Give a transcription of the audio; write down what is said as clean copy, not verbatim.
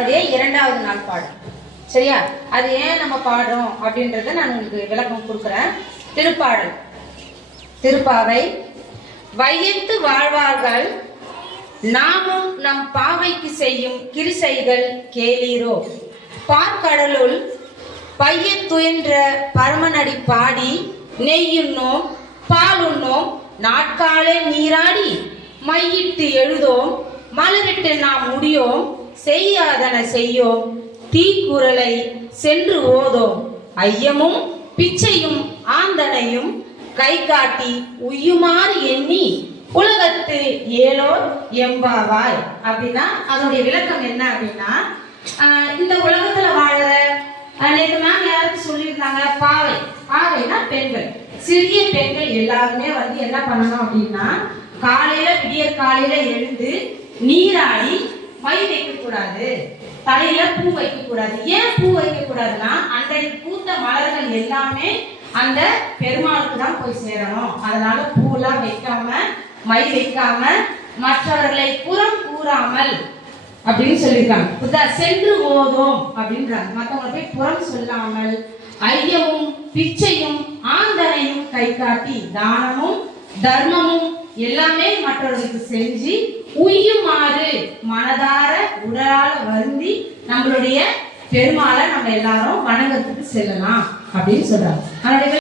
அதனுடைய 2வது நாள் பாடல். சரியா? அது ஏன் நம்ம பாடுறோம் அப்படின்றத நான் உங்களுக்கு விளக்கம் கொடுக்குறேன். திருப்பாடல். திருப்பாவை. வையத்து வாழ்வார்கள் நாமும் நம் பாவைக்கு செய்யும் கிரிசைகள் கேளீரோ. பார்க்கடலுள் பையத்துயின்ற பரமனடி பாடி நெய்யுண்ணோம் பாலுண்ணோம் நாட்காலே நீராடி மையிட்டு எழுதோம் மலரிட்டு நாம் முடியோம் செய்யாதன செய்யோம் தீக்குறளை சென்று ஓதோம் ஐயமும் பிச்சையும் ஆந்தனையும் கை காட்டி உய்யுமாறு எண்ணி உலகத்து ஏலோர் எம்பாவாய். அப்படின்னா அதனுடைய விளக்கம் என்ன அப்படின்னா, இந்த உலகத்துல வாழற நேற்று மேம் யாருக்கு சொல்லியிருந்தாங்க, பாவை. பாவைனா பெண்கள், சிறிய பெண்கள் எல்லாருமே என்ன பண்ணணும் அப்படின்னா, காலையில விடியற் காலையில எழுந்து நீராடி மை வைக்க கூடாது, தலையில பூ வைக்க கூடாது. ஏன் பூ வைக்க கூடாதுன்னா, அன்றைக்கு பூத்த மலர்கள் எல்லாமே அந்த பெருமாளுக்கு தான் போய் சேரணும். அதனால பூலாம் வைக்காம மை வைக்காம மற்றவர்களை புறம் கூறாமல் அப்படின்னு சொல்லியிருக்காங்க. சென்று ஓதோம் அப்படின்றாங்க. மற்றவங்களை போய் புறம் சொல்லாமல் ஐயமும் பிச்சையும் ஆந்தனையும் கை காட்டி தானமும் தர்மமும் எல்லாமே மற்றவர்களுக்கு செஞ்சு உய்யுமாறு மனதார உடலால வருந்தி நம்மளுடைய பெருமாளை நம்ம எல்லாரும் வணங்கத்துக்கு செல்லலாம் அப்படின்னு சொல்றாங்க.